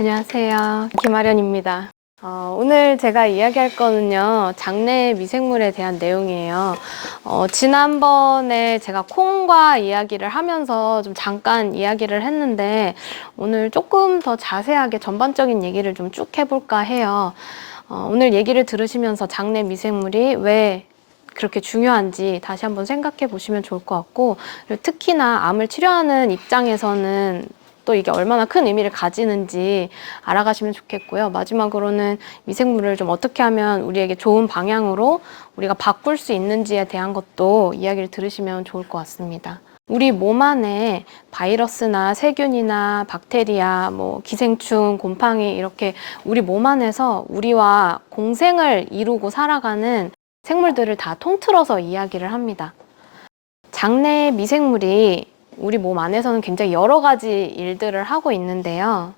안녕하세요. 김아련입니다. 오늘 제가 이야기할 거는요, 장내 미생물에 대한 내용이에요. 지난번에 제가 콩과 이야기를 하면서 좀 잠깐 이야기를 했는데, 오늘 조금 더 자세하게 전반적인 얘기를 좀 쭉 해볼까 해요. 오늘 얘기를 들으시면서 장내 미생물이 왜 그렇게 중요한지 다시 한번 생각해 보시면 좋을 것 같고, 그리고 특히나 암을 치료하는 입장에서는 또 이게 얼마나 큰 의미를 가지는지 알아가시면 좋겠고요. 마지막으로는 미생물을 좀 어떻게 하면 우리에게 좋은 방향으로 우리가 바꿀 수 있는지에 대한 것도 이야기를 들으시면 좋을 것 같습니다. 우리 몸 안에 바이러스나 세균이나 박테리아, 기생충, 곰팡이 이렇게 우리 몸 안에서 우리와 공생을 이루고 살아가는 생물들을 다 통틀어서 이야기를 합니다. 장내 미생물이 우리 몸 안에서는 굉장히 여러 가지 일들을 하고 있는데요.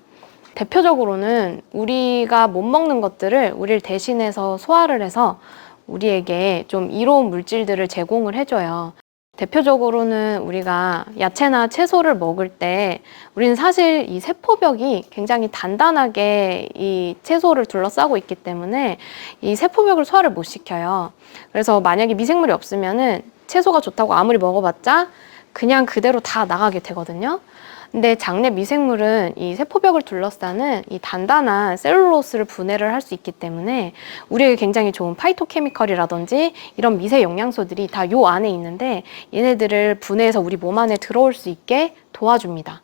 대표적으로는 우리가 못 먹는 것들을 우리를 대신해서 소화를 해서 우리에게 좀 이로운 물질들을 제공을 해줘요. 대표적으로는 우리가 야채나 채소를 먹을 때 우리는 사실 이 세포벽이 굉장히 단단하게 이 채소를 둘러싸고 있기 때문에 이 세포벽을 소화를 못 시켜요. 그래서 만약에 미생물이 없으면은 채소가 좋다고 아무리 먹어봤자 그냥 그대로 다 나가게 되거든요. 근데 장내 미생물은 이 세포벽을 둘러싸는 이 단단한 셀룰로스를 분해를 할 수 있기 때문에 우리에게 굉장히 좋은 파이토케미컬이라든지 이런 미세 영양소들이 다 요 안에 있는데 얘네들을 분해해서 우리 몸 안에 들어올 수 있게 도와줍니다.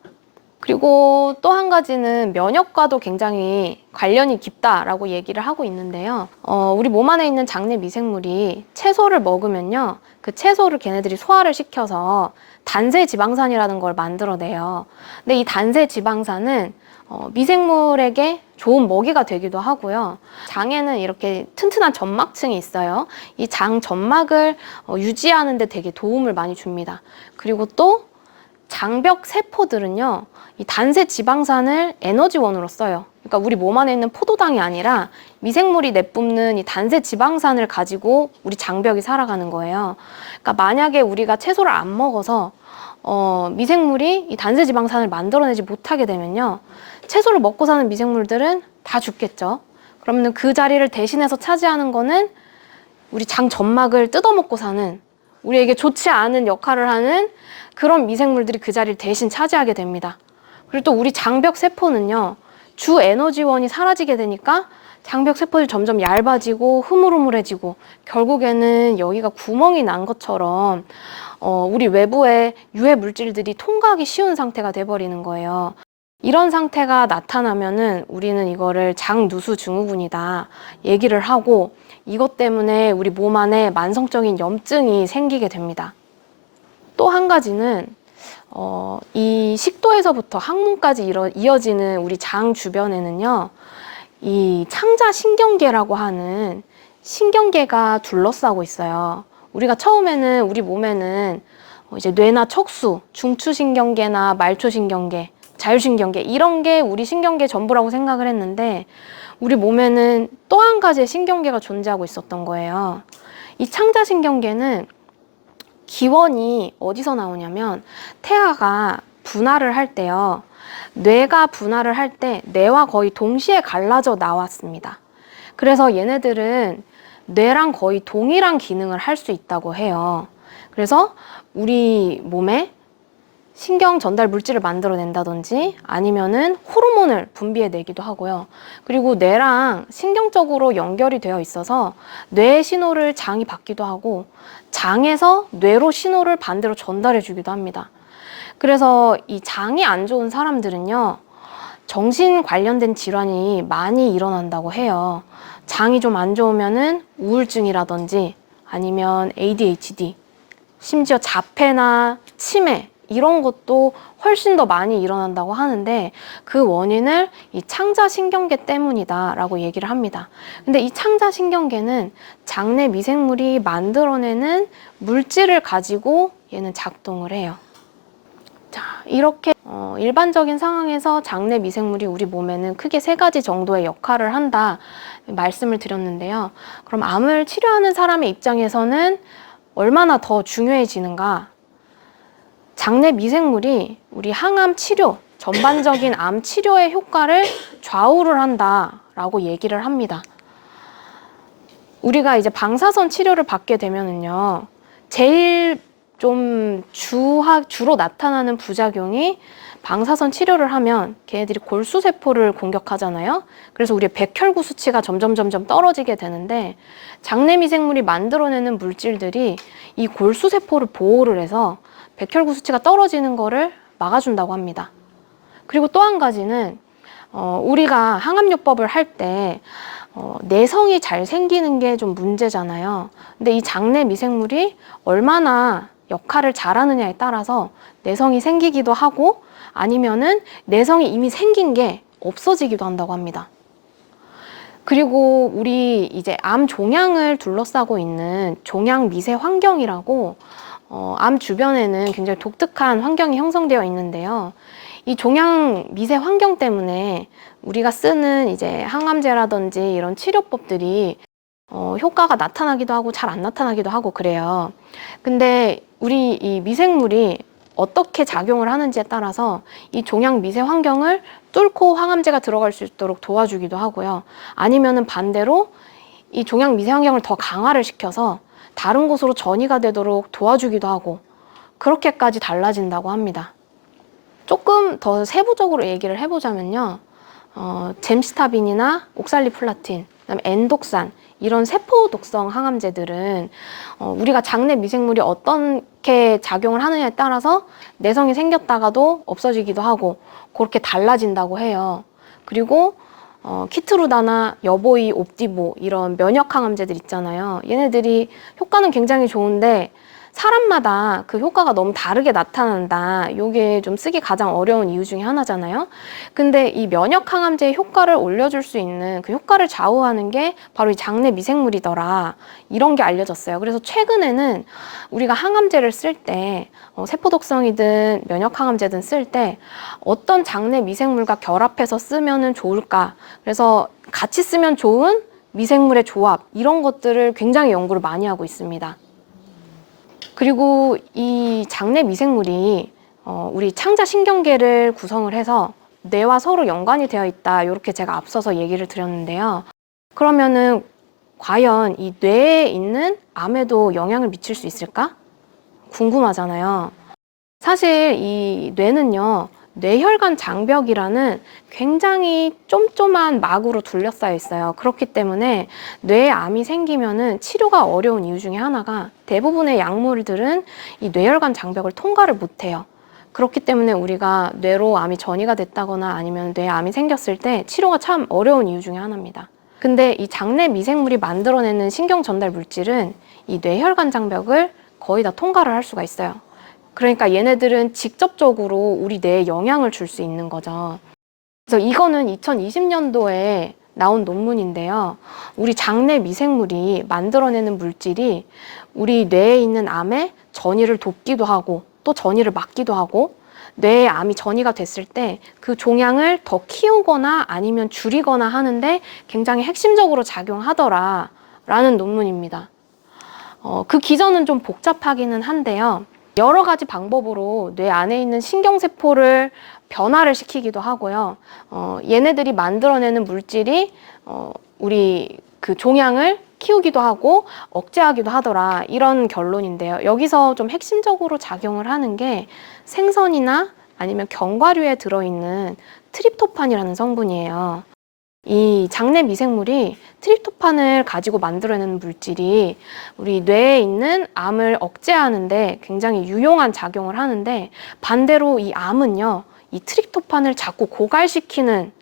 그리고 또 한 가지는 면역과도 굉장히 관련이 깊다라고 얘기를 하고 있는데요. 우리 몸 안에 있는 장내 미생물이 채소를 먹으면요. 그 채소를 걔네들이 소화를 시켜서 단세 지방산이라는 걸 만들어내요. 근데 이 단세 지방산은 미생물에게 좋은 먹이가 되기도 하고요. 장에는 이렇게 튼튼한 점막층이 있어요. 이 장 점막을 유지하는 데 되게 도움을 많이 줍니다. 그리고 또 장벽 세포들은요, 이 단세 지방산을 에너지원으로 써요. 그러니까 우리 몸 안에 있는 포도당이 아니라 미생물이 내뿜는 이 단세 지방산을 가지고 우리 장벽이 살아가는 거예요. 그러니까 만약에 우리가 채소를 안 먹어서 미생물이 이 단세 지방산을 만들어내지 못하게 되면요, 채소를 먹고 사는 미생물들은 다 죽겠죠. 그러면 그 자리를 대신해서 차지하는 거는 우리 장 점막을 뜯어먹고 사는, 우리에게 좋지 않은 역할을 하는 그런 미생물들이 그 자리를 대신 차지하게 됩니다. 그리고 또 우리 장벽 세포는요, 주 에너지원이 사라지게 되니까 장벽 세포들이 점점 얇아지고 흐물흐물해지고 결국에는 여기가 구멍이 난 것처럼 우리 외부에 유해 물질들이 통과하기 쉬운 상태가 돼버리는 거예요. 이런 상태가 나타나면은 우리는 이거를 장누수 증후군이다 얘기를 하고, 이것 때문에 우리 몸 안에 만성적인 염증이 생기게 됩니다. 또 한 가지는 이 식도에서부터 항문까지 이어지는 우리 장 주변에는요, 이 창자신경계라고 하는 신경계가 둘러싸고 있어요. 우리가 처음에는 우리 몸에는 이제 뇌나 척수, 중추신경계나 말초신경계, 자율신경계 이런 게 우리 신경계 전부라고 생각을 했는데, 우리 몸에는 또 한 가지의 신경계가 존재하고 있었던 거예요. 이 창자신경계는 기원이 어디서 나오냐면, 태아가 분할을 할 때요, 뇌가 분할을 할 때 뇌와 거의 동시에 갈라져 나왔습니다. 그래서 얘네들은 뇌랑 거의 동일한 기능을 할 수 있다고 해요. 그래서 우리 몸에 신경 전달 물질을 만들어낸다든지 아니면은 호르몬을 분비해내기도 하고요. 그리고 뇌랑 신경적으로 연결이 되어 있어서 뇌의 신호를 장이 받기도 하고, 장에서 뇌로 신호를 반대로 전달해주기도 합니다. 그래서 이 장이 안 좋은 사람들은요, 정신 관련된 질환이 많이 일어난다고 해요. 장이 좀 안 좋으면은 우울증이라든지 아니면 ADHD, 심지어 자폐나 치매 이런 것도 훨씬 더 많이 일어난다고 하는데, 그 원인을 이 창자신경계 때문이다 라고 얘기를 합니다. 근데 이 창자신경계는 장내 미생물이 만들어내는 물질을 가지고 얘는 작동을 해요. 자, 이렇게 일반적인 상황에서 장내 미생물이 우리 몸에는 크게 3가지 정도의 역할을 한다 말씀을 드렸는데요. 그럼 암을 치료하는 사람의 입장에서는 얼마나 더 중요해지는가? 장내 미생물이 우리 항암 치료, 전반적인 암 치료의 효과를 좌우를 한다라고 얘기를 합니다. 우리가 이제 방사선 치료를 받게 되면은요, 제일 좀 주로 나타나는 부작용이 방사선 치료를 하면 걔네들이 골수세포를 공격하잖아요. 그래서 우리의 백혈구 수치가 점점 떨어지게 되는데 장내 미생물이 만들어내는 물질들이 이 골수세포를 보호를 해서 백혈구 수치가 떨어지는 거를 막아준다고 합니다. 그리고 또 한 가지는 우리가 항암요법을 할 때 내성이 잘 생기는 게 좀 문제잖아요. 근데 이 장내 미생물이 얼마나 역할을 잘하느냐에 따라서 내성이 생기기도 하고 아니면은 내성이 이미 생긴 게 없어지기도 한다고 합니다. 그리고 우리 이제 암 종양을 둘러싸고 있는 종양 미세 환경이라고 암 주변에는 굉장히 독특한 환경이 형성되어 있는데요. 이 종양 미세 환경 때문에 우리가 쓰는 이제 항암제라든지 이런 치료법들이 효과가 나타나기도 하고 잘 안 나타나기도 하고 그래요. 근데 우리 이 미생물이 어떻게 작용을 하는지에 따라서 이 종양 미세 환경을 뚫고 항암제가 들어갈 수 있도록 도와주기도 하고요. 아니면은 반대로 이 종양 미세 환경을 더 강화를 시켜서 다른 곳으로 전이가 되도록 도와주기도 하고 그렇게까지 달라진다고 합니다. 조금 더 세부적으로 얘기를 해보자면요. 젬시타빈이나 옥살리플라틴, 그다음에 엔독산 이런 세포 독성 항암제들은 우리가 장내 미생물이 어떻게 작용을 하느냐에 따라서 내성이 생겼다가도 없어지기도 하고 그렇게 달라진다고 해요. 그리고 키트루다나 여보이, 옵디보 이런 면역 항암제들 있잖아요. 얘네들이 효과는 굉장히 좋은데 사람마다 그 효과가 너무 다르게 나타난다. 이게 좀 쓰기 가장 어려운 이유 중에 하나잖아요. 근데 이 면역 항암제의 효과를 올려줄 수 있는 그 효과를 좌우하는 게 바로 이 장내 미생물이더라. 이런 게 알려졌어요. 그래서 최근에는 우리가 항암제를 쓸 때 세포독성이든 면역 항암제든 쓸 때 어떤 장내 미생물과 결합해서 쓰면은 좋을까. 그래서 같이 쓰면 좋은 미생물의 조합 이런 것들을 굉장히 연구를 많이 하고 있습니다. 그리고 이 장내 미생물이 우리 창자 신경계를 구성을 해서 뇌와 서로 연관이 되어 있다. 이렇게 제가 앞서서 얘기를 드렸는데요. 그러면은 과연 이 뇌에 있는 암에도 영향을 미칠 수 있을까? 궁금하잖아요. 사실 이 뇌는요, 뇌혈관 장벽이라는 굉장히 쫌쫌한 막으로 둘러싸여 있어요. 그렇기 때문에 뇌에 암이 생기면은 치료가 어려운 이유 중에 하나가 대부분의 약물들은 이 뇌혈관 장벽을 통과를 못해요. 그렇기 때문에 우리가 뇌로 암이 전이가 됐다거나 아니면 뇌에 암이 생겼을 때 치료가 참 어려운 이유 중에 하나입니다. 근데 이 장내 미생물이 만들어내는 신경 전달 물질은 이 뇌혈관 장벽을 거의 다 통과를 할 수가 있어요. 그러니까 얘네들은 직접적으로 우리 뇌에 영향을 줄 수 있는 거죠. 그래서 이거는 2020년도에 나온 논문인데요. 우리 장내 미생물이 만들어내는 물질이 우리 뇌에 있는 암에 전이를 돕기도 하고 또 전이를 막기도 하고 뇌에 암이 전이가 됐을 때 그 종양을 더 키우거나 아니면 줄이거나 하는데 굉장히 핵심적으로 작용하더라 라는 논문입니다. 그 기전은 좀 복잡하기는 한데요. 여러 가지 방법으로 뇌 안에 있는 신경세포를 변화를 시키기도 하고요. 얘네들이 만들어내는 물질이 우리 그 종양을 키우기도 하고 억제하기도 하더라. 이런 결론인데요. 여기서 좀 핵심적으로 작용을 하는 게 생선이나 아니면 견과류에 들어있는 트립토판이라는 성분이에요. 이 장내 미생물이 트립토판을 가지고 만들어내는 물질이 우리 뇌에 있는 암을 억제하는데 굉장히 유용한 작용을 하는데 반대로 이 암은요, 이 트립토판을 자꾸 고갈시키는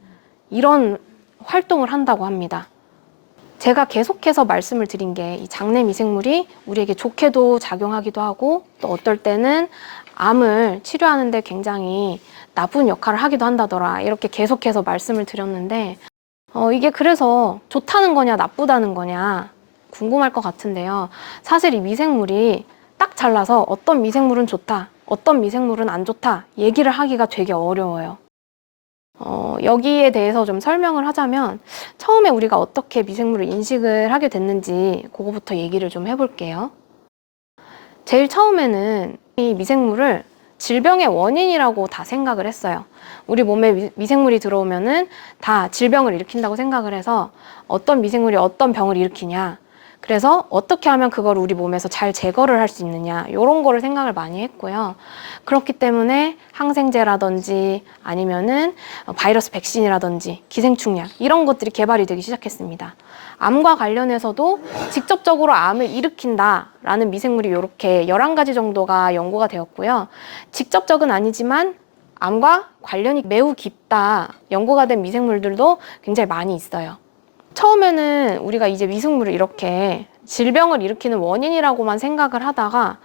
이런 활동을 한다고 합니다. 제가 계속해서 말씀을 드린 게 이 장내 미생물이 우리에게 좋게도 작용하기도 하고 또 어떨 때는 암을 치료하는데 굉장히 나쁜 역할을 하기도 한다더라. 이렇게 계속해서 말씀을 드렸는데 이게 그래서 좋다는 거냐 나쁘다는 거냐 궁금할 것 같은데요. 사실 이 미생물이 딱 잘라서 어떤 미생물은 좋다, 어떤 미생물은 안 좋다 얘기를 하기가 되게 어려워요. 여기에 대해서 좀 설명을 하자면 처음에 우리가 어떻게 미생물을 인식을 하게 됐는지 그거부터 얘기를 좀 해볼게요. 제일 처음에는 이 미생물을 질병의 원인이라고 다 생각을 했어요. 우리 몸에 미생물이 들어오면은 다 질병을 일으킨다고 생각을 해서 어떤 미생물이 어떤 병을 일으키냐. 그래서 어떻게 하면 그걸 우리 몸에서 잘 제거를 할 수 있느냐. 이런 거를 생각을 많이 했고요. 그렇기 때문에 항생제라든지 아니면은 바이러스 백신이라든지 기생충약 이런 것들이 개발이 되기 시작했습니다. 암과 관련해서도 직접적으로 암을 일으킨다라는 미생물이 이렇게 11가지 정도가 연구가 되었고요. 직접적은 아니지만 암과 관련이 매우 깊다 연구가 된 미생물들도 굉장히 많이 있어요. 처음에는 우리가 이제 미생물을 이렇게 질병을 일으키는 원인이라고만 생각을 하다가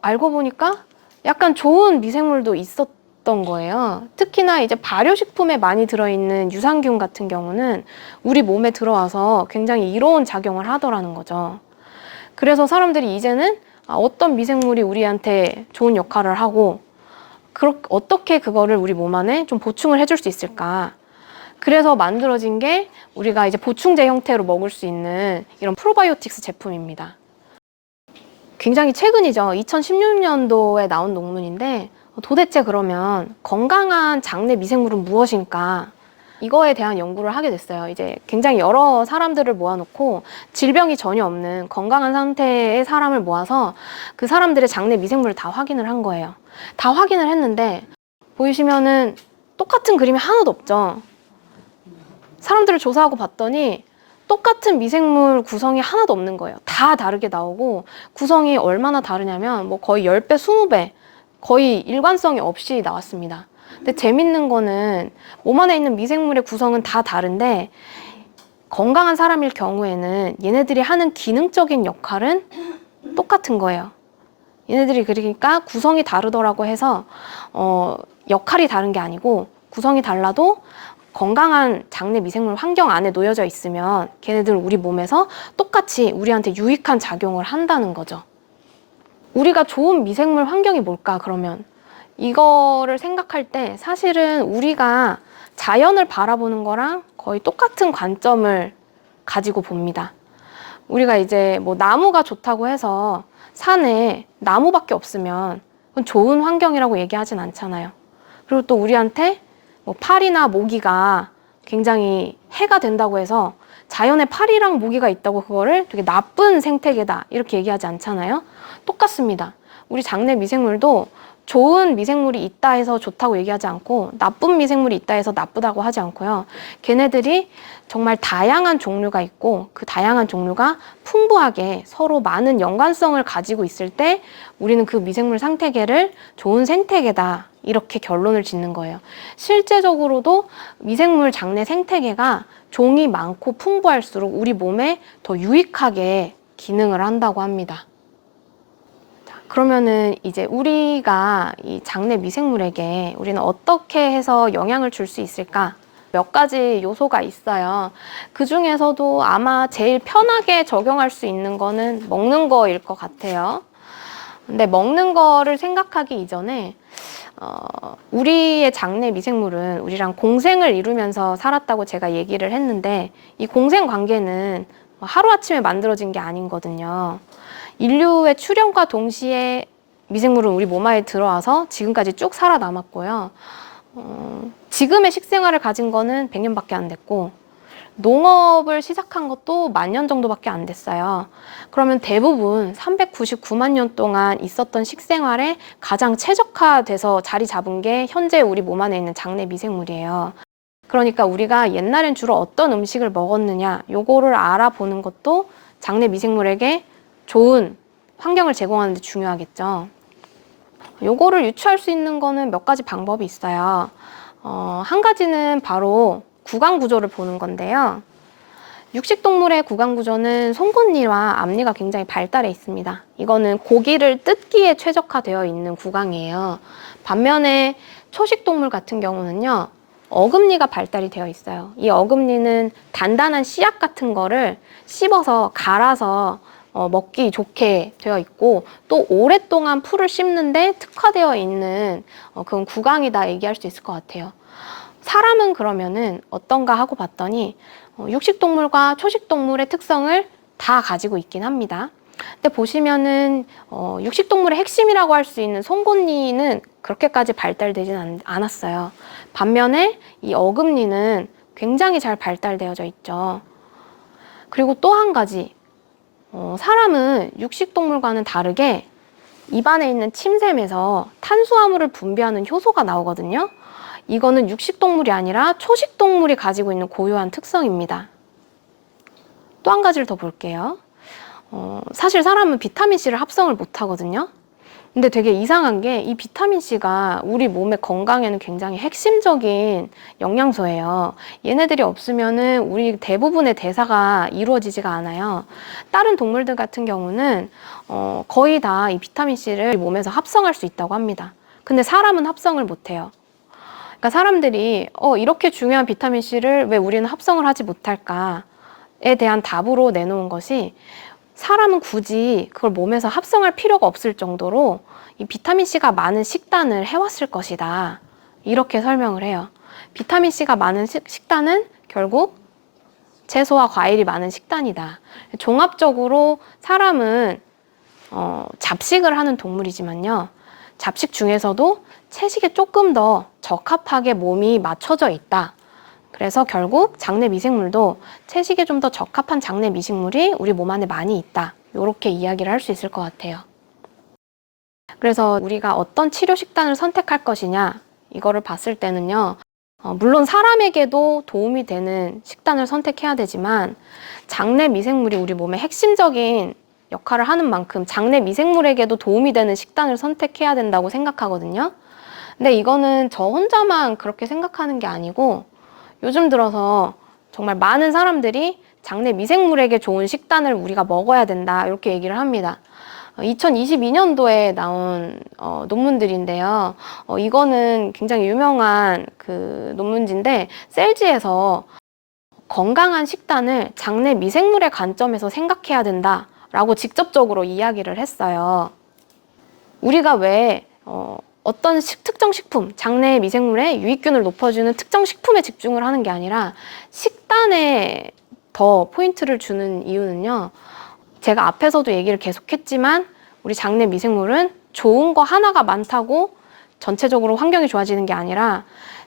알고 보니까 약간 좋은 미생물도 있었던 거예요. 특히나 이제 발효식품에 많이 들어있는 유산균 같은 경우는 우리 몸에 들어와서 굉장히 이로운 작용을 하더라는 거죠. 그래서 사람들이 이제는 어떤 미생물이 우리한테 좋은 역할을 하고 어떻게 그거를 우리 몸 안에 좀 보충을 해줄 수 있을까. 그래서 만들어진 게 우리가 이제 보충제 형태로 먹을 수 있는 이런 프로바이오틱스 제품입니다. 굉장히 최근이죠. 2016년도에 나온 논문인데 도대체 그러면 건강한 장내 미생물은 무엇일까? 이거에 대한 연구를 하게 됐어요. 이제 굉장히 여러 사람들을 모아놓고 질병이 전혀 없는 건강한 상태의 사람을 모아서 그 사람들의 장내 미생물을 다 확인을 한 거예요. 다 확인을 했는데 보이시면은 똑같은 그림이 하나도 없죠. 사람들을 조사하고 봤더니 똑같은 미생물 구성이 하나도 없는 거예요. 다 다르게 나오고 구성이 얼마나 다르냐면 뭐 거의 10배, 20배 거의 일관성이 없이 나왔습니다. 근데 재밌는 거는 몸 안에 있는 미생물의 구성은 다 다른데 건강한 사람일 경우에는 얘네들이 하는 기능적인 역할은 똑같은 거예요. 얘네들이 그러니까 구성이 다르더라고 해서 역할이 다른 게 아니고 구성이 달라도 건강한 장내 미생물 환경 안에 놓여져 있으면 걔네들은 우리 몸에서 똑같이 우리한테 유익한 작용을 한다는 거죠. 우리가 좋은 미생물 환경이 뭘까 그러면 이거를 생각할 때 사실은 우리가 자연을 바라보는 거랑 거의 똑같은 관점을 가지고 봅니다. 우리가 이제 뭐 나무가 좋다고 해서 산에 나무밖에 없으면 그건 좋은 환경이라고 얘기하진 않잖아요. 그리고 또 우리한테 뭐 파리나 모기가 굉장히 해가 된다고 해서 자연에 파리랑 모기가 있다고 그거를 되게 나쁜 생태계다 이렇게 얘기하지 않잖아요. 똑같습니다. 우리 장내 미생물도 좋은 미생물이 있다 해서 좋다고 얘기하지 않고 나쁜 미생물이 있다 해서 나쁘다고 하지 않고요. 걔네들이 정말 다양한 종류가 있고 그 다양한 종류가 풍부하게 서로 많은 연관성을 가지고 있을 때 우리는 그 미생물 생태계를 좋은 생태계다 이렇게 결론을 짓는 거예요. 실제적으로도 미생물 장내 생태계가 종이 많고 풍부할수록 우리 몸에 더 유익하게 기능을 한다고 합니다. 그러면은 이제 우리가 이 장내 미생물에게 우리는 어떻게 해서 영향을 줄 수 있을까? 몇 가지 요소가 있어요. 그 중에서도 아마 제일 편하게 적용할 수 있는 거는 먹는 거일 것 같아요. 근데 먹는 거를 생각하기 이전에 우리의 장내 미생물은 우리랑 공생을 이루면서 살았다고 제가 얘기를 했는데 이 공생 관계는 하루아침에 만들어진 게 아니거든요. 인류의 출현과 동시에 미생물은 우리 몸 안에 들어와서 지금까지 쭉 살아남았고요. 지금의 식생활을 가진 거는 100년밖에 안 됐고 농업을 시작한 것도 10,000년 정도밖에 안 됐어요. 그러면 대부분 399만 년 동안 있었던 식생활에 가장 최적화돼서 자리 잡은 게 현재 우리 몸 안에 있는 장내 미생물이에요. 그러니까 우리가 옛날엔 주로 어떤 음식을 먹었느냐 요거를 알아보는 것도 장내 미생물에게 좋은 환경을 제공하는 데 중요하겠죠. 요거를 유추할 수 있는 거는 몇 가지 방법이 있어요. 한 가지는 바로 구강 구조를 보는 건데요. 육식동물의 구강 구조는 송곳니와 앞니가 굉장히 발달해 있습니다. 이거는 고기를 뜯기에 최적화되어 있는 구강이에요. 반면에 초식동물 같은 경우는요. 어금니가 발달이 되어 있어요. 이 어금니는 단단한 씨앗 같은 거를 씹어서 갈아서 먹기 좋게 되어 있고 또 오랫동안 풀을 씹는데 특화되어 있는 그런 구강이다 얘기할 수 있을 것 같아요. 사람은 그러면은 어떤가 하고 봤더니 육식동물과 초식동물의 특성을 다 가지고 있긴 합니다. 근데 보시면은 육식동물의 핵심이라고 할 수 있는 송곳니는 그렇게까지 발달되진 않았어요. 반면에 이 어금니는 굉장히 잘 발달되어져 있죠. 그리고 또 한 가지, 사람은 육식동물과는 다르게 입안에 있는 침샘에서 탄수화물을 분비하는 효소가 나오거든요. 이거는 육식동물이 아니라 초식동물이 가지고 있는 고유한 특성입니다. 또 한 가지를 더 볼게요. 사실 사람은 비타민C를 합성을 못 하거든요. 근데 되게 이상한 게 이 비타민C가 우리 몸의 건강에는 굉장히 핵심적인 영양소예요. 얘네들이 없으면은 우리 대부분의 대사가 이루어지지가 않아요. 다른 동물들 같은 경우는 거의 다 이 비타민C를 몸에서 합성할 수 있다고 합니다. 근데 사람은 합성을 못 해요. 그러니까 사람들이 이렇게 중요한 비타민C를 왜 우리는 합성을 하지 못할까에 대한 답으로 내놓은 것이 사람은 굳이 그걸 몸에서 합성할 필요가 없을 정도로 이 비타민C가 많은 식단을 해왔을 것이다. 이렇게 설명을 해요. 비타민C가 많은 식단은 결국 채소와 과일이 많은 식단이다. 종합적으로 사람은 잡식을 하는 동물이지만요. 잡식 중에서도 채식에 조금 더 적합하게 몸이 맞춰져 있다. 그래서 결국 장내 미생물도 채식에 좀 더 적합한 장내 미생물이 우리 몸 안에 많이 있다. 이렇게 이야기를 할 수 있을 것 같아요. 그래서 우리가 어떤 치료 식단을 선택할 것이냐 이거를 봤을 때는요. 물론 사람에게도 도움이 되는 식단을 선택해야 되지만 장내 미생물이 우리 몸의 핵심적인 역할을 하는 만큼 장내 미생물에게도 도움이 되는 식단을 선택해야 된다고 생각하거든요. 근데 이거는 저 혼자만 그렇게 생각하는 게 아니고 요즘 들어서 정말 많은 사람들이 장내 미생물에게 좋은 식단을 우리가 먹어야 된다 이렇게 얘기를 합니다. 2022년도에 나온 논문들인데요. 이거는 굉장히 유명한 그 논문지인데 셀지에서 건강한 식단을 장내 미생물의 관점에서 생각해야 된다라고 직접적으로 이야기를 했어요. 우리가 왜 어떤 특정 식품, 장내 미생물의 유익균을 높여주는 특정 식품에 집중을 하는 게 아니라 식단에 더 포인트를 주는 이유는요. 제가 앞에서도 얘기를 계속했지만 우리 장내 미생물은 좋은 거 하나가 많다고 전체적으로 환경이 좋아지는 게 아니라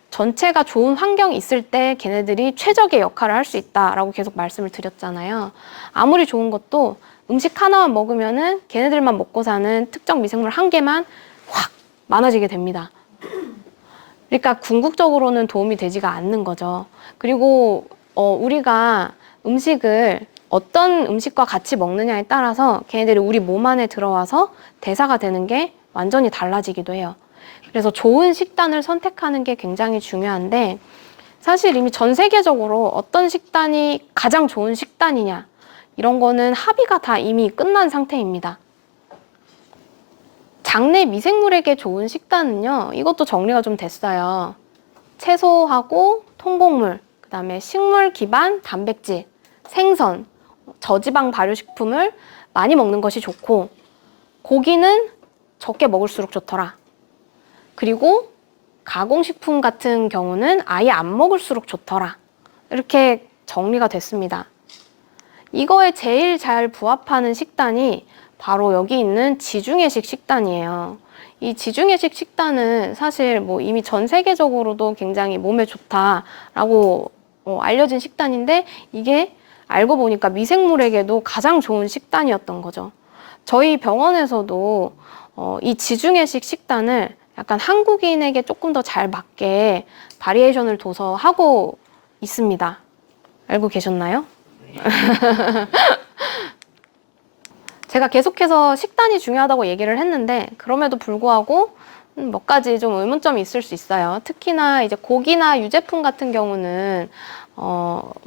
전체가 좋은 환경이 있을 때 걔네들이 최적의 역할을 할 수 있다라고 계속 말씀을 드렸잖아요. 아무리 좋은 것도 음식 하나만 먹으면은 걔네들만 먹고 사는 특정 미생물 한 개만 확 많아지게 됩니다. 그러니까 궁극적으로는 도움이 되지가 않는 거죠. 그리고 우리가 음식을 어떤 음식과 같이 먹느냐에 따라서 걔네들이 우리 몸 안에 들어와서 대사가 되는 게 완전히 달라지기도 해요. 그래서 좋은 식단을 선택하는 게 굉장히 중요한데 사실 이미 전 세계적으로 어떤 식단이 가장 좋은 식단이냐 이런 거는 합의가 다 이미 끝난 상태입니다. 장내 미생물에게 좋은 식단은요. 이것도 정리가 좀 됐어요. 채소하고 통곡물, 그다음에 식물 기반 단백질, 생선, 저지방 발효식품을 많이 먹는 것이 좋고 고기는 적게 먹을수록 좋더라. 그리고 가공식품 같은 경우는 아예 안 먹을수록 좋더라. 이렇게 정리가 됐습니다. 이거에 제일 잘 부합하는 식단이 바로 여기 있는 지중해식 식단이에요. 이 지중해식 식단은 사실 뭐 이미 전 세계적으로도 굉장히 몸에 좋다라고 알려진 식단인데 이게 알고 보니까 미생물에게도 가장 좋은 식단이었던 거죠. 저희 병원에서도 이 지중해식 식단을 약간 한국인에게 조금 더 잘 맞게 바리에이션을 둬서 하고 있습니다. 알고 계셨나요? 제가 계속해서 식단이 중요하다고 얘기를 했는데 그럼에도 불구하고 몇 가지 좀 의문점이 있을 수 있어요. 특히나 이제 고기나 유제품 같은 경우는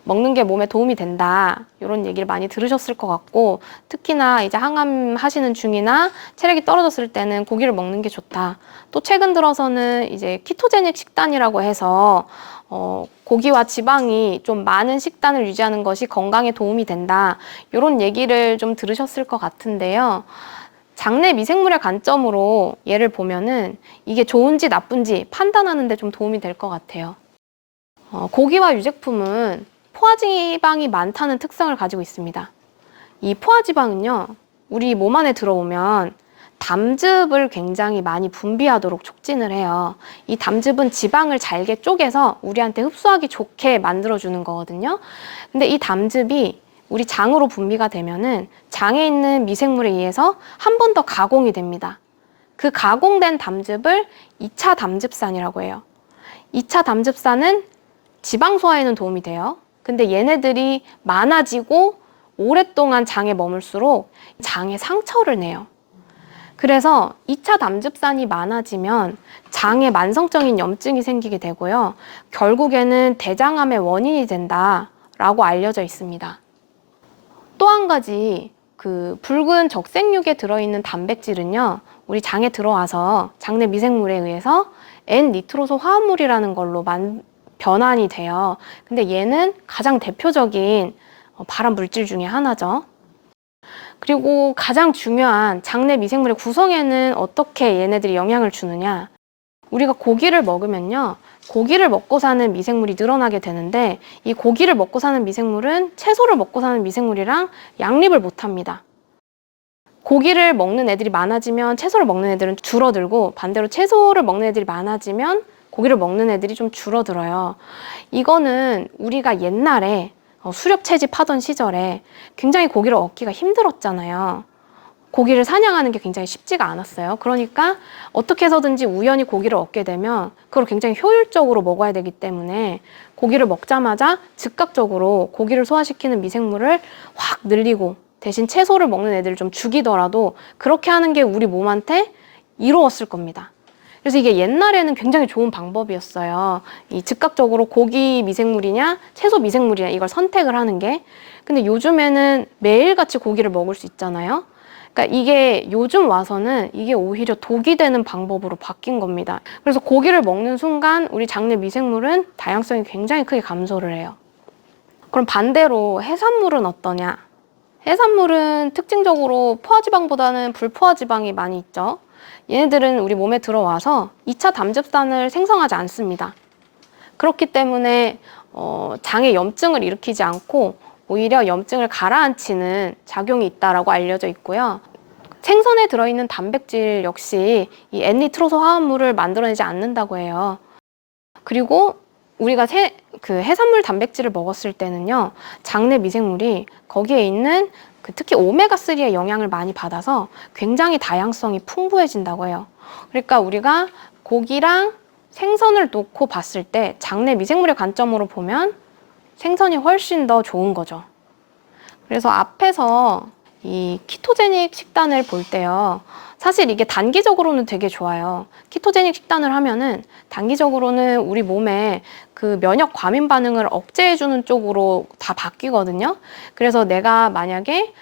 먹는 게 몸에 도움이 된다 이런 얘기를 많이 들으셨을 것 같고 특히나 이제 항암 하시는 중이나 체력이 떨어졌을 때는 고기를 먹는 게 좋다. 또 최근 들어서는 이제 키토제닉 식단이라고 해서 고기와 지방이 좀 많은 식단을 유지하는 것이 건강에 도움이 된다. 이런 얘기를 좀 들으셨을 것 같은데요. 장내 미생물의 관점으로 얘를 보면은 이게 좋은지 나쁜지 판단하는 데 좀 도움이 될 것 같아요. 고기와 유제품은 포화지방이 많다는 특성을 가지고 있습니다. 이 포화지방은요, 우리 몸 안에 들어오면 담즙을 굉장히 많이 분비하도록 촉진을 해요. 이 담즙은 지방을 잘게 쪼개서 우리한테 흡수하기 좋게 만들어주는 거거든요. 근데 이 담즙이 우리 장으로 분비가 되면은 장에 있는 미생물에 의해서 한 번 더 가공이 됩니다. 그 가공된 담즙을 2차 담즙산이라고 해요. 2차 담즙산은 지방 소화에는 도움이 돼요. 근데 얘네들이 많아지고 오랫동안 장에 머물수록 장에 상처를 내요. 그래서 2차 담즙산이 많아지면 장에 만성적인 염증이 생기게 되고요. 결국에는 대장암의 원인이 된다라고 알려져 있습니다. 또 한 가지, 그 붉은 적색육에 들어있는 단백질은요, 우리 장에 들어와서 장내 미생물에 의해서 N니트로소 화합물이라는 걸로 변환이 돼요. 근데 얘는 가장 대표적인 발암 물질 중에 하나죠. 그리고 가장 중요한 장내 미생물의 구성에는 어떻게 얘네들이 영향을 주느냐. 우리가 고기를 먹으면요, 고기를 먹고 사는 미생물이 늘어나게 되는데, 이 고기를 먹고 사는 미생물은 채소를 먹고 사는 미생물이랑 양립을 못합니다. 고기를 먹는 애들이 많아지면 채소를 먹는 애들은 줄어들고, 반대로 채소를 먹는 애들이 많아지면 고기를 먹는 애들이 좀 줄어들어요. 이거는 우리가 옛날에 수렵 채집하던 시절에 굉장히 고기를 얻기가 힘들었잖아요. 고기를 사냥하는 게 굉장히 쉽지가 않았어요. 그러니까 어떻게 해서든지 우연히 고기를 얻게 되면 그걸 굉장히 효율적으로 먹어야 되기 때문에 고기를 먹자마자 즉각적으로 고기를 소화시키는 미생물을 확 늘리고, 대신 채소를 먹는 애들을 좀 죽이더라도 그렇게 하는 게 우리 몸한테 이로웠을 겁니다. 그래서 이게 옛날에는 굉장히 좋은 방법이었어요. 이 즉각적으로 고기 미생물이냐 채소 미생물이냐 이걸 선택을 하는 게. 근데 요즘에는 매일같이 고기를 먹을 수 있잖아요. 그러니까 이게 요즘 와서는 이게 오히려 독이 되는 방법으로 바뀐 겁니다. 그래서 고기를 먹는 순간 우리 장내 미생물은 다양성이 굉장히 크게 감소를 해요. 그럼 반대로 해산물은 어떠냐? 해산물은 특징적으로 포화지방보다는 불포화지방이 많이 있죠. 얘네들은 우리 몸에 들어와서 2차 담즙산을 생성하지 않습니다. 그렇기 때문에 장에 염증을 일으키지 않고 오히려 염증을 가라앉히는 작용이 있다고 알려져 있고요. 생선에 들어있는 단백질 역시 이 N니트로소 화합물을 만들어내지 않는다고 해요. 그리고 우리가 그 해산물 단백질을 먹었을 때는요, 장내 미생물이 거기에 있는 특히 오메가3의 영향을 많이 받아서 굉장히 다양성이 풍부해진다고 해요. 그러니까 우리가 고기랑 생선을 놓고 봤을 때 장내 미생물의 관점으로 보면 생선이 훨씬 더 좋은 거죠. 그래서 앞에서 이 키토제닉 식단을 볼 때요, 사실 이게 단기적으로는 되게 좋아요. 키토제닉 식단을 하면은 단기적으로는 우리 몸에 그 면역 과민 반응을 억제해주는 쪽으로 다 바뀌거든요. 그래서 내가 만약에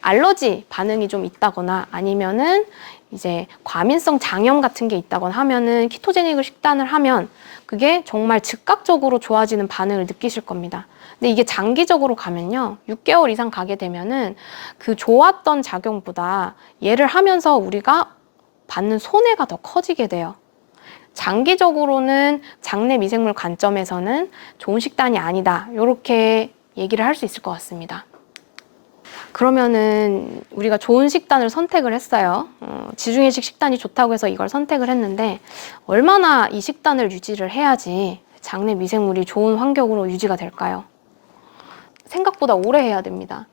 알러지 반응이 좀 있다거나 아니면은 이제 과민성 장염 같은 게 있다거나 하면은 키토제닉을 식단을 하면 그게 정말 즉각적으로 좋아지는 반응을 느끼실 겁니다. 근데 이게 장기적으로 가면요, 6개월 이상 가게 되면은 그 좋았던 작용보다 얘를 하면서 우리가 받는 손해가 더 커지게 돼요. 장기적으로는 장내 미생물 관점에서는 좋은 식단이 아니다, 이렇게 얘기를 할 수 있을 것 같습니다. 그러면은 우리가 좋은 식단을 선택을 했어요. 지중해식 식단이 좋다고 해서 이걸 선택을 했는데, 얼마나 이 식단을 유지를 해야지 장내 미생물이 좋은 환경으로 유지가 될까요? 생각보다 오래 해야 됩니다.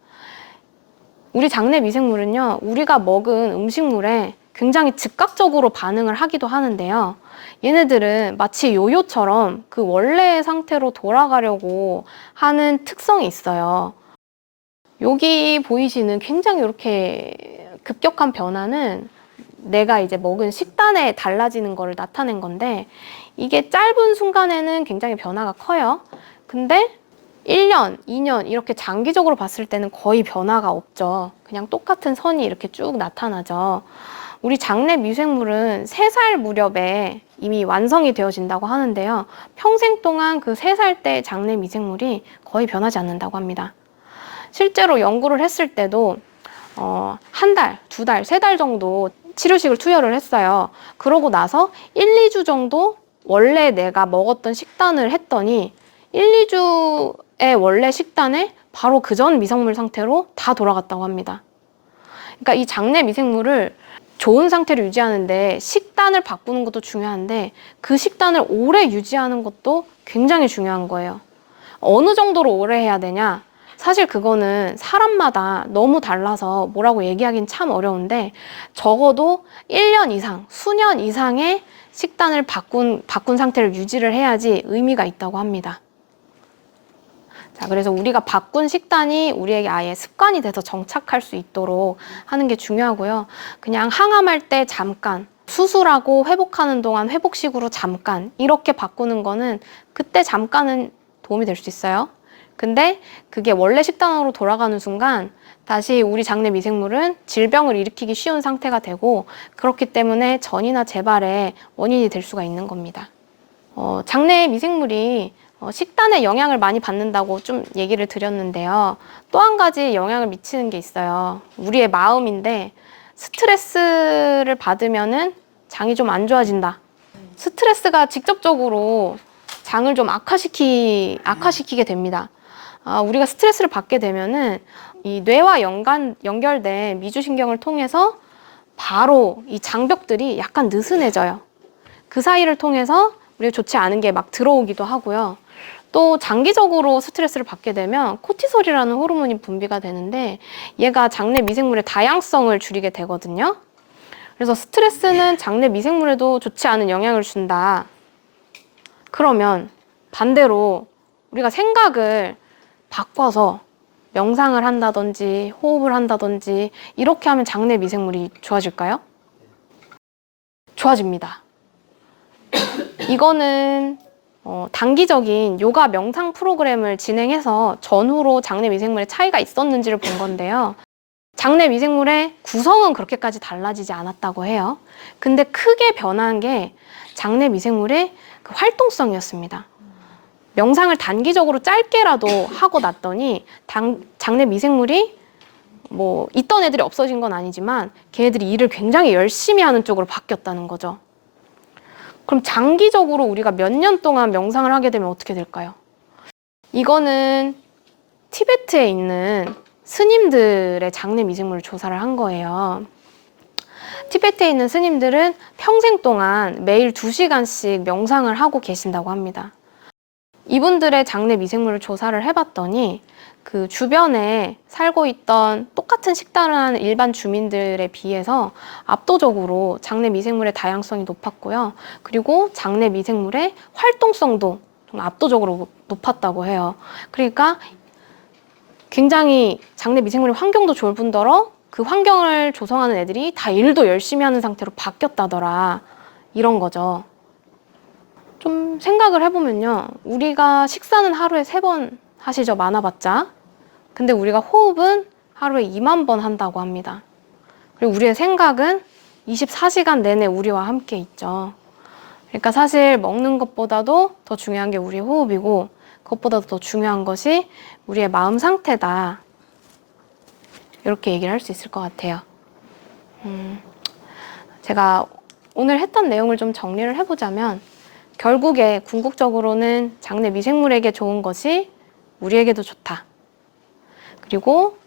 우리 장내 미생물은요, 우리가 먹은 음식물에 굉장히 즉각적으로 반응을 하기도 하는데요, 얘네들은 마치 요요처럼 그 원래의 상태로 돌아가려고 하는 특성이 있어요. 여기 보이시는 굉장히 이렇게 급격한 변화는 내가 이제 먹은 식단에 달라지는 거를 나타낸 건데, 이게 짧은 순간에는 굉장히 변화가 커요. 근데 1년, 2년 이렇게 장기적으로 봤을 때는 거의 변화가 없죠. 그냥 똑같은 선이 이렇게 쭉 나타나죠. 우리 장내 미생물은 3살 무렵에 이미 완성이 되어진다고 하는데요, 평생 동안 그 3살 때 장내 미생물이 거의 변하지 않는다고 합니다. 실제로 연구를 했을 때도 1달, 2달, 3달 정도 치료식을 투여를 했어요. 그러고 나서 1, 2주 정도 원래 내가 먹었던 식단을 했더니 1, 2주의 원래 식단에 바로 그전 미생물 상태로 다 돌아갔다고 합니다. 그러니까 이 장내 미생물을 좋은 상태로 유지하는데 식단을 바꾸는 것도 중요한데 그 식단을 오래 유지하는 것도 굉장히 중요한 거예요. 어느 정도로 오래 해야 되냐? 사실 그거는 사람마다 너무 달라서 뭐라고 얘기하긴 참 어려운데 적어도 1년 이상, 수년 이상의 식단을 바꾼 상태를 유지를 해야지 의미가 있다고 합니다. 자, 그래서 우리가 바꾼 식단이 우리에게 아예 습관이 돼서 정착할 수 있도록 하는 게 중요하고요. 그냥 항암할 때 잠깐, 수술하고 회복하는 동안 회복식으로 잠깐 이렇게 바꾸는 거는 그때 잠깐은 도움이 될 수 있어요. 근데 그게 원래 식단으로 돌아가는 순간 다시 우리 장내 미생물은 질병을 일으키기 쉬운 상태가 되고 그렇기 때문에 전이나 재발의 원인이 될 수가 있는 겁니다. 장내 미생물이 식단에 영향을 많이 받는다고 좀 얘기를 드렸는데요. 또 한 가지 영향을 미치는 게 있어요. 우리의 마음인데 스트레스를 받으면은 장이 좀 안 좋아진다. 스트레스가 직접적으로 장을 좀 악화시키게 됩니다. 우리가 스트레스를 받게 되면은 이 뇌와 연결된 미주신경을 통해서 바로 이 장벽들이 약간 느슨해져요. 그 사이를 통해서 우리가 좋지 않은 게 막 들어오기도 하고요. 또 장기적으로 스트레스를 받게 되면 코티솔이라는 호르몬이 분비가 되는데 얘가 장내 미생물의 다양성을 줄이게 되거든요. 그래서 스트레스는 장내 미생물에도 좋지 않은 영향을 준다. 그러면 반대로 우리가 생각을 바꿔서 명상을 한다든지 호흡을 한다든지 이렇게 하면 장내 미생물이 좋아질까요? 좋아집니다. 이거는 단기적인 요가 명상 프로그램을 진행해서 전후로 장내 미생물의 차이가 있었는지를 본 건데요. 장내 미생물의 구성은 그렇게까지 달라지지 않았다고 해요. 근데 크게 변한 게 장내 미생물의 그 활동성이었습니다. 명상을 단기적으로 짧게라도 하고 났더니 장내 미생물이 뭐 있던 애들이 없어진 건 아니지만 걔네들이 일을 굉장히 열심히 하는 쪽으로 바뀌었다는 거죠. 그럼 장기적으로 우리가 몇 년 동안 명상을 하게 되면 어떻게 될까요? 이거는 티베트에 있는 스님들의 장내 미생물을 조사를 한 거예요. 티베트에 있는 스님들은 평생 동안 매일 2시간씩 명상을 하고 계신다고 합니다. 이분들의 장내 미생물을 조사를 해봤더니 그 주변에 살고 있던 똑같은 식단을 하는 일반 주민들에 비해서 압도적으로 장내 미생물의 다양성이 높았고요. 그리고 장내 미생물의 활동성도 좀 압도적으로 높았다고 해요. 그러니까 굉장히 장내 미생물의 환경도 좋을 뿐더러 그 환경을 조성하는 애들이 다 일도 열심히 하는 상태로 바뀌었다더라. 이런 거죠. 좀 생각을 해보면요. 우리가 식사는 하루에 3번 하시죠, 많아봤자. 근데 우리가 호흡은 하루에 2만 번 한다고 합니다. 그리고 우리의 생각은 24시간 내내 우리와 함께 있죠. 그러니까 사실 먹는 것보다도 더 중요한 게 우리의 호흡이고 그것보다도 더 중요한 것이 우리의 마음 상태다. 이렇게 얘기를 할 수 있을 것 같아요. 제가 오늘 했던 내용을 좀 정리를 해보자면 결국에 궁극적으로는 장내 미생물에게 좋은 것이 우리에게도 좋다. 그리고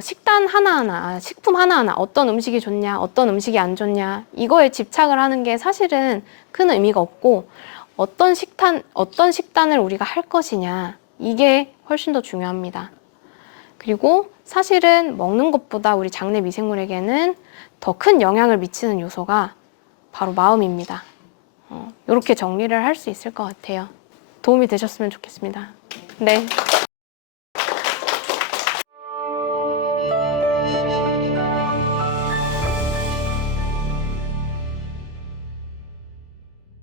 식단 하나하나, 식품 하나하나 어떤 음식이 좋냐, 어떤 음식이 안 좋냐 이거에 집착을 하는 게 사실은 큰 의미가 없고 어떤 식단을 우리가 할 것이냐 이게 훨씬 더 중요합니다. 그리고 사실은 먹는 것보다 우리 장내 미생물에게는 더 큰 영향을 미치는 요소가 바로 마음입니다. 이렇게 정리를 할 수 있을 것 같아요. 도움이 되셨으면 좋겠습니다. 네.